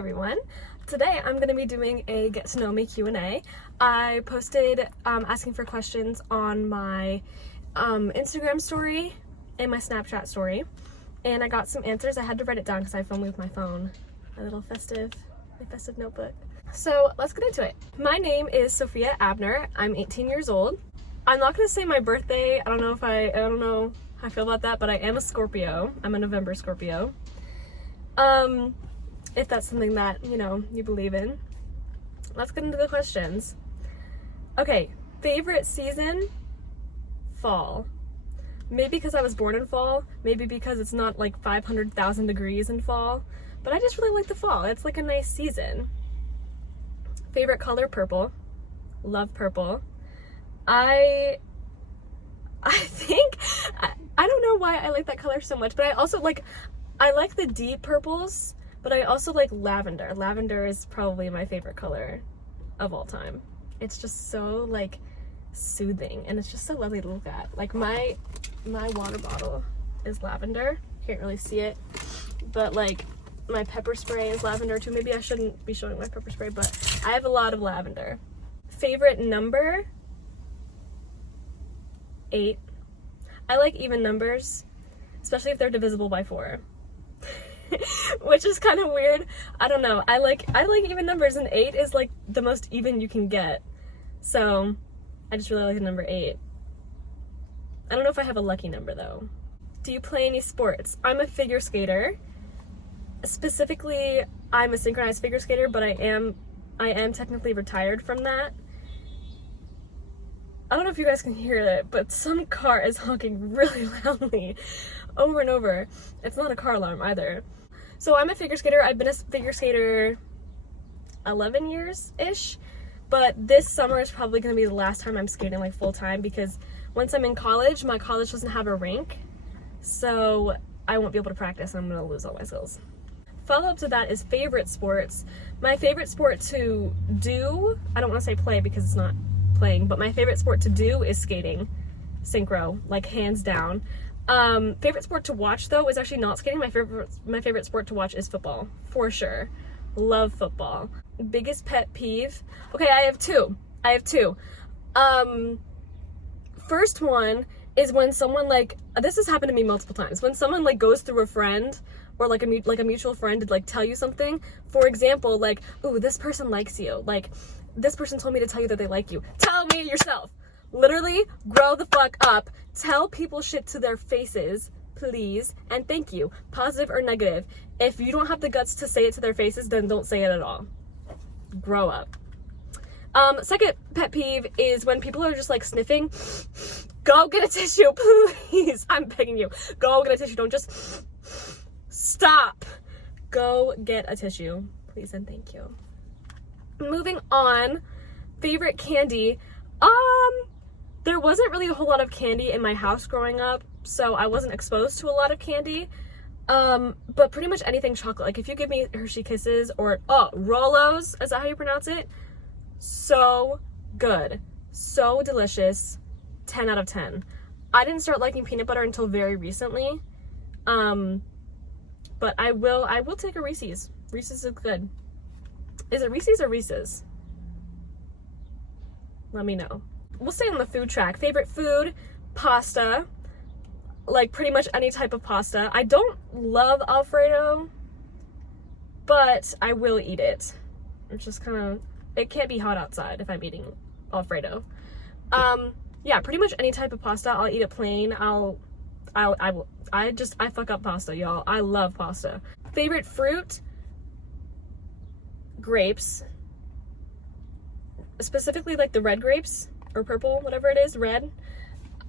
everyone. Today I'm going to be doing a get to know me Q&A. I posted asking for questions on my Instagram story and my Snapchat story, and I got some answers. I had to write it down because I filmed with my phone. My little festive notebook. So let's get into it. My name is Sophia Abner. I'm 18 years old. I'm not going to say my birthday. I don't know how I feel about that, but I am a Scorpio. I'm a November Scorpio. If that's something that, you believe in. Let's get into the questions. Okay, favorite season? Fall. Maybe because I was born in fall, maybe because it's not like 500,000 degrees in fall, but I just really like the fall. It's like a nice season. Favorite color? Purple. Love purple. I think, I don't know why I like that color so much, but I also I like the deep purples, but I also like lavender. Lavender is probably my favorite color of all time. It's just so soothing, and it's just so lovely to look at. Like my water bottle is lavender. Can't really see it, but my pepper spray is lavender too. Maybe I shouldn't be showing my pepper spray, but I have a lot of lavender. Favorite number? 8. I like even numbers, especially if they're divisible by 4. Which is kind of weird. I don't know. I like even numbers, and 8 is like the most even you can get. So I just really like the number 8. I don't know if I have a lucky number though. Do you play any sports? I'm a figure skater. Specifically, I'm a synchronized figure skater, but I am technically retired from that. I don't know if you guys can hear it, but some car is honking really loudly over and over. It's not a car alarm either. So I'm a figure skater. I've been a figure skater 11 years-ish, but this summer is probably going to be the last time I'm skating full time, because once I'm in college, my college doesn't have a rink, so I won't be able to practice, and I'm going to lose all my skills. Follow-up to that is favorite sports. My favorite sport to do, I don't want to say play because it's not playing, but my favorite sport to do is skating. Synchro, hands down. Favorite sport to watch though is actually not skating. My favorite sport to watch is football, for sure. Love football. Biggest pet peeve? Okay, I have two. First one is when someone this has happened to me multiple times. When someone goes through a friend, or a mutual friend to tell you something. For example, ooh, this person likes you. This person told me to tell you that they like you. Tell me yourself. Literally, grow the fuck up. Tell people shit to their faces, please, and thank you, positive or negative. If you don't have the guts to say it to their faces, then don't say it at all. Grow up. Second pet peeve is when people are just sniffing. Go get a tissue, please. I'm begging you. Go get a tissue. Don't just stop. Go get a tissue, please and thank you. Moving on, favorite candy. There wasn't really a whole lot of candy in my house growing up, so I wasn't exposed to a lot of candy. But pretty much anything chocolate. If you give me Hershey Kisses or Rolos, is that how you pronounce it? So good, so delicious. 10 out of 10. I didn't start liking peanut butter until very recently. But I will take a Reese's. Reese's is good. Is it Reese's or Reese's? Let me know. We'll stay on the food track. Favorite food? Pasta. Pretty much any type of pasta. I don't love Alfredo, but I will eat it. It's just it can't be hot outside if I'm eating Alfredo. Yeah, pretty much any type of pasta. I'll eat it plain. I fuck up pasta, y'all. I love pasta. Favorite fruit? Grapes. Specifically the red grapes, or purple, whatever it is, red.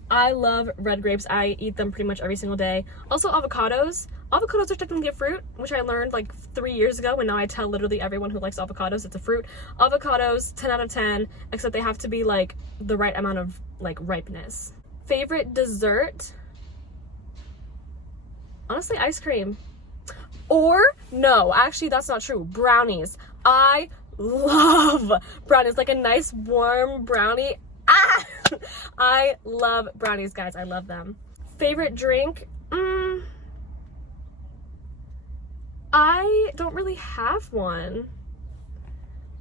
I love red grapes. I eat them pretty much every single day. Also avocados. Avocados are technically a fruit, which I learned 3 years ago, and now I tell literally everyone who likes avocados it's a fruit. Avocados, 10 out of 10, except they have to be the right amount of ripeness. Favorite dessert? Honestly, ice cream. Or, no, actually that's not true. Brownies. I love brownies. A nice warm brownie. I love brownies, guys. I love them. Favorite drink? I don't really have one.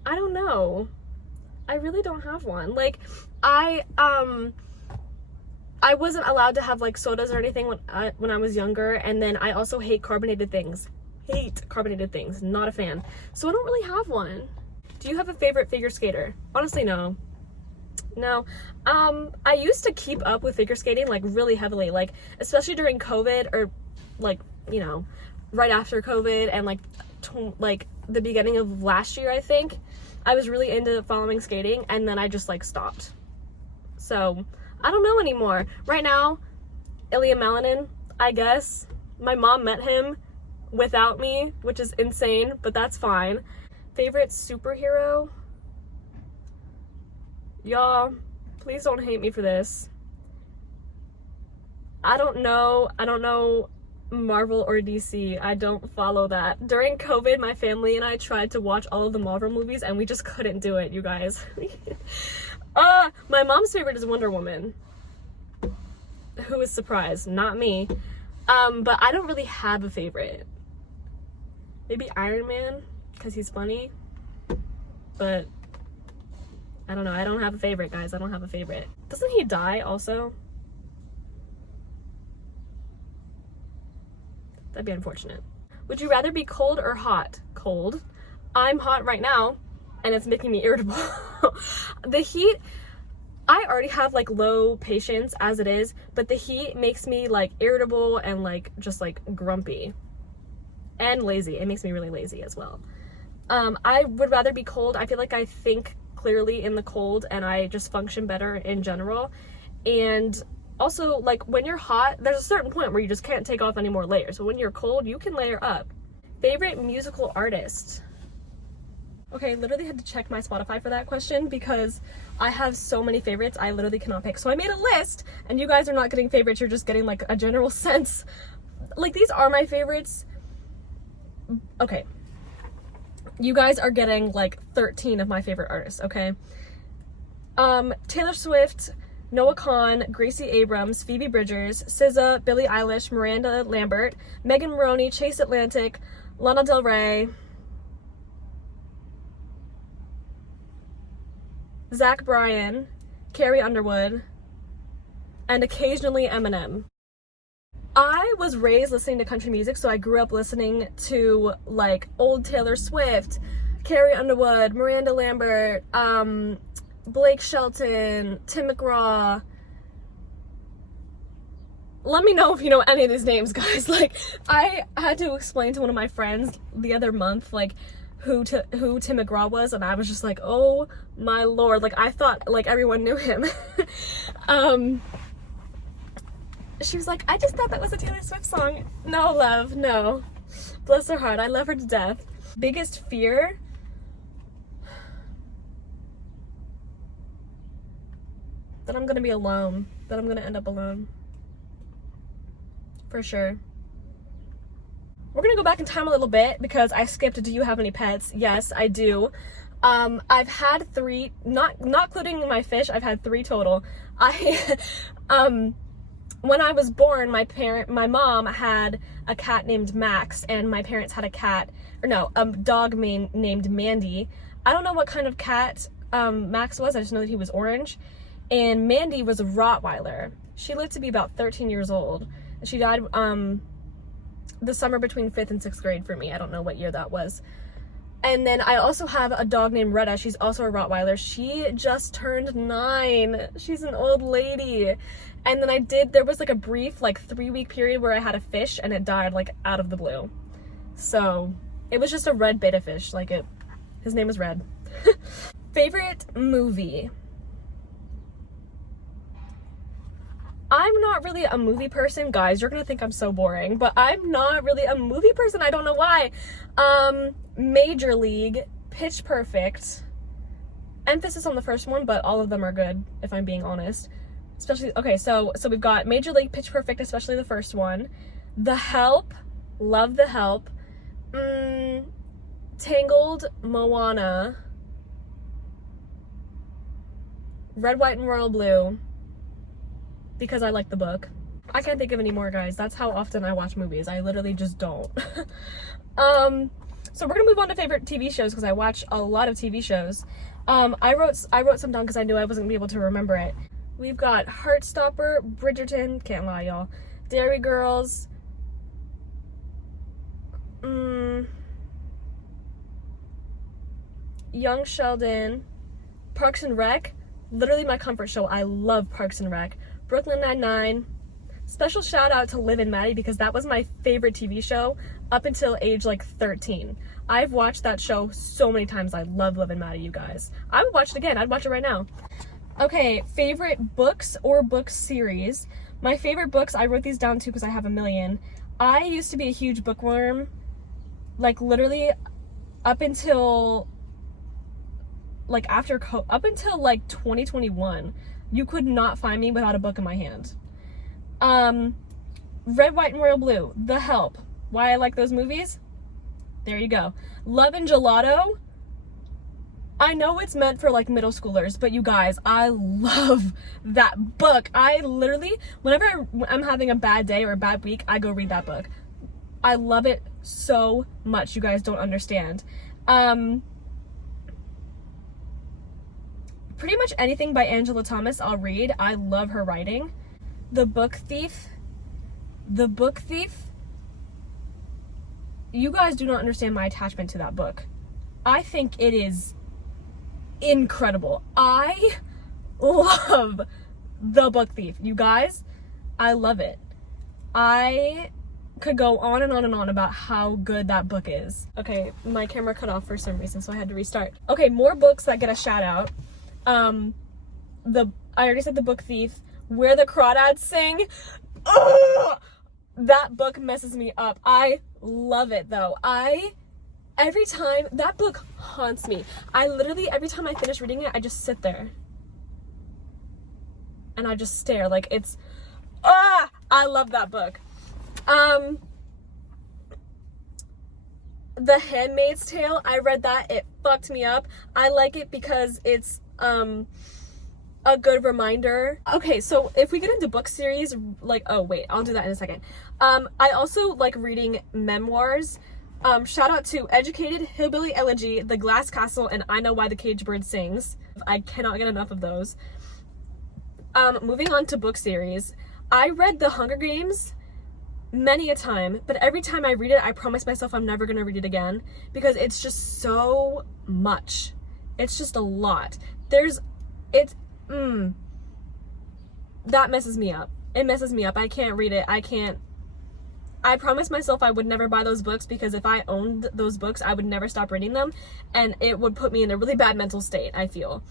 I don't know. I really don't have one. Like, I wasn't allowed to have like sodas or anything when I was younger, and then I also hate carbonated things. Not a fan. So I don't really have one. Do you have a favorite figure skater? Honestly, no. No. I used to keep up with figure skating like really heavily, like especially during COVID, or like, you know, right after COVID, and like the beginning of last year, I think. I was really into following skating, and then I just like stopped. So I don't know anymore. Right now, Ilya Malinin, I guess. My mom met him without me, which is insane, but that's fine. Favorite superhero? Y'all, please don't hate me for this. I don't know Marvel or DC. I don't follow that. During COVID, my family and I tried to watch all of the Marvel movies, and we just couldn't do it, you guys. My mom's favorite is Wonder Woman. Who is surprised? Not me. But I don't really have a favorite. Maybe Iron Man, because he's funny. But I don't know. I don't have a favorite, guys. I don't have a favorite. Doesn't he die also? That'd be unfortunate. Would you rather be cold or hot? Cold. I'm hot right now, and it's making me irritable. The heat, I already have like low patience as it is, but the heat makes me like irritable and like just like grumpy and lazy. It makes me really lazy as well. I would rather be cold. I feel like I think clearly in the cold, and I just function better in general. And also, like, when you're hot, there's a certain point where you just can't take off any more layers. So when you're cold, you can layer up. Favorite musical artist? Okay, I literally had to check my Spotify for that question because I have so many favorites, I literally cannot pick. So I made a list, and you guys are not getting favorites, you're just getting like a general sense. Like, these are my favorites. Okay. You guys are getting like 13 of my favorite artists, okay? Taylor Swift, Noah Kahan, Gracie Abrams, Phoebe Bridgers, SZA, Billie Eilish, Miranda Lambert, Megan Moroney, Chase Atlantic, Lana Del Rey, Zach Bryan, Carrie Underwood, and occasionally Eminem. I was raised listening to country music, so I grew up listening to like old Taylor Swift, Carrie Underwood, Miranda Lambert, Blake Shelton, Tim McGraw. Let me know if you know any of these names, guys. Like, I had to explain to one of my friends the other month, like, who Tim McGraw was, and I was just like, oh my lord, like, I thought like everyone knew him. She was like, I just thought that was a Taylor Swift song. No, love, no. Bless her heart, I love her to death. Biggest fear? That I'm gonna be alone. That I'm gonna end up alone. For sure. We're gonna go back in time a little bit because I skipped, do you have any pets? Yes, I do. I've had 3, not including my fish, I've had 3 total. When I was born, my mom had a cat named Max, and my parents had a dog named Mandy. I don't know what kind of cat Max was, I just know that he was orange. And Mandy was a Rottweiler. She lived to be about 13 years old. She died the summer between 5th and 6th grade for me. I don't know what year that was. And then I also have a dog named Retta. She's also a Rottweiler. She just turned 9. She's an old lady. And then there was like a brief like 3-week period where I had a fish, and it died like out of the blue. So it was just a red betta fish. His name was Red. Favorite movie? I'm not really a movie person. Guys, you're gonna think I'm so boring, but I'm not really a movie person. I don't know why. Major League, Pitch Perfect. Emphasis on the first one, but all of them are good, if I'm being honest. Especially, okay, so we've got Major League, Pitch Perfect, especially the first one. The Help, love The Help. Tangled, Moana. Red, White, and Royal Blue, because I like the book. I can't think of any more, guys. That's how often I watch movies. I literally just don't. So we're gonna move on to favorite TV shows because I watch a lot of TV shows. I wrote some down because I knew I wasn't gonna be able to remember it. We've got Heartstopper, Bridgerton, can't lie, y'all. Dairy Girls, Young Sheldon, Parks and Rec, literally my comfort show. I love Parks and Rec. Brooklyn Nine-Nine. Special shout out to Liv and Maddie because that was my favorite TV show up until age like 13. I've watched that show so many times. I love Liv and Maddie, you guys. I would watch it again. I'd watch it right now. Okay, favorite books or book series. My favorite books, I wrote these down too because I have a million. I used to be a huge bookworm. Like literally up until like up until like 2021, you could not find me without a book in my hand. Red, White, and Royal Blue, The Help. Why I like those movies? There you go. Love and Gelato. I know it's meant for like middle schoolers, but you guys, I love that book. I literally, whenever I'm having a bad day or a bad week, I go read that book. I love it so much. You guys don't understand. Pretty much anything by Angela Thomas I'll read. I love her writing. The Book Thief. The Book Thief. You guys do not understand my attachment to that book. I think it is incredible. I love The Book Thief. You guys, I love it. I could go on and on and on about how good that book is. Okay, my camera cut off for some reason, so I had to restart. Okay, more books that get a shout out. I already said The Book Thief. Where the Crawdads Sing. Ugh! That book messes me up. I love it though. Every time, that book haunts me. I literally, every time I finish reading it, I just sit there. And I just stare, like it's, I love that book. The Handmaid's Tale, I read that, it fucked me up. I like it because it's, a good reminder. Okay, so if we get into book series, like, oh wait, I'll do that in a second. I also like reading memoirs. Shout out to Educated, Hillbilly Elegy, The Glass Castle, and I Know Why the Caged Bird Sings. I cannot get enough of those. Moving on to book series. I read The Hunger Games many a time, but every time I read it, I promise myself I'm never gonna read it again because it's just so much. It's just a lot. That messes me up. It messes me up. I can't read it. I promised myself I would never buy those books because if I owned those books, I would never stop reading them and it would put me in a really bad mental state, I feel.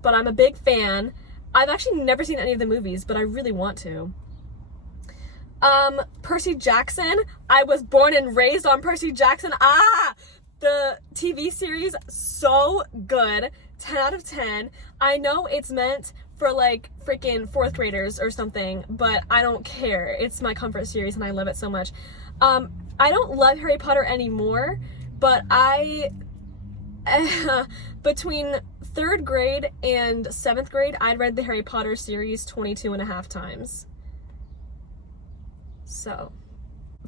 But I'm a big fan. I've actually never seen any of the movies, but I really want to. Percy Jackson. I was born and raised on Percy Jackson. The TV series, so good. 10 out of 10. I know it's meant for like freaking 4th graders or something, but I don't care. It's my comfort series and I love it so much. I don't love Harry Potter anymore, but between 3rd grade and 7th grade, I'd read the Harry Potter series 22.5 times. So,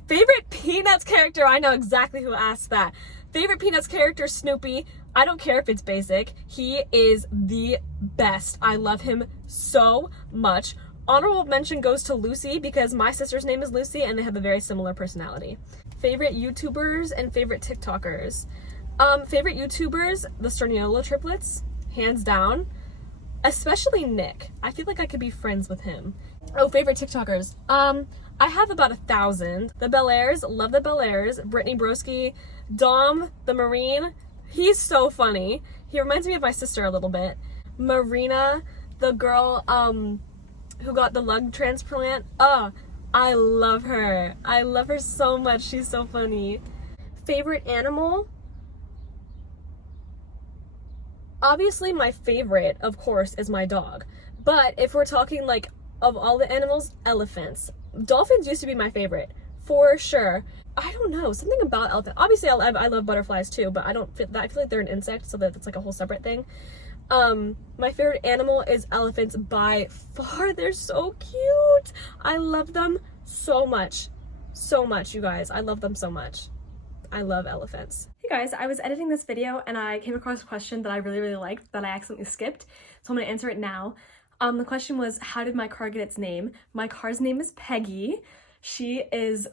favorite Peanuts character, I know exactly who asked that. Favorite Peanuts character, Snoopy. I don't care if it's basic. He is the best. I love him so much. Honorable mention goes to Lucy because my sister's name is Lucy and they have a very similar personality. Favorite YouTubers and favorite TikTokers. Favorite YouTubers, the Sterniola triplets, hands down. Especially Nick. I feel like I could be friends with him. Oh, favorite TikTokers. I have about 1,000. The Bel-Airs, love the Bel-Airs. Brittany Broski, Dom, the Marine. He's so funny. He reminds me of my sister a little bit. Marina, the girl who got the lung transplant. I love her. I love her so much. She's so funny. Favorite animal? Obviously my favorite, of course, is my dog. But if we're talking like of all the animals, elephants. Dolphins used to be my favorite, for sure. I don't know, something about elephant. Obviously, I love butterflies too, but I feel like they're an insect, so that's like a whole separate thing. My favorite animal is elephants by far. They're so cute. I love them so much. So much, you guys. I love them so much. I love elephants. Hey guys, I was editing this video and I came across a question that I really liked that I accidentally skipped, so I'm gonna answer it now. The question was, how did my car get its name? My car's name is Peggy. She is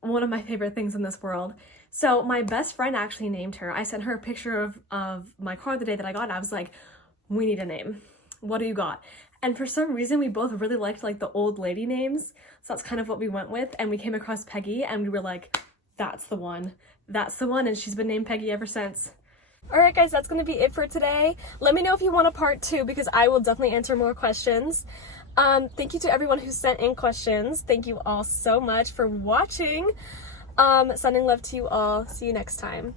one of my favorite things in this world. So my best friend actually named her. I sent her a picture of my car the day that I got it. I was like, we need a name. What do you got? And for some reason, we both really liked like the old lady names. So that's kind of what we went with. And we came across Peggy and we were like, that's the one. That's the one. And she's been named Peggy ever since. All right, guys, that's going to be it for today. Let me know if you want a part 2 because I will definitely answer more questions. Thank you to everyone who sent in questions. Thank you all so much for watching. Sending love to you all. See you next time.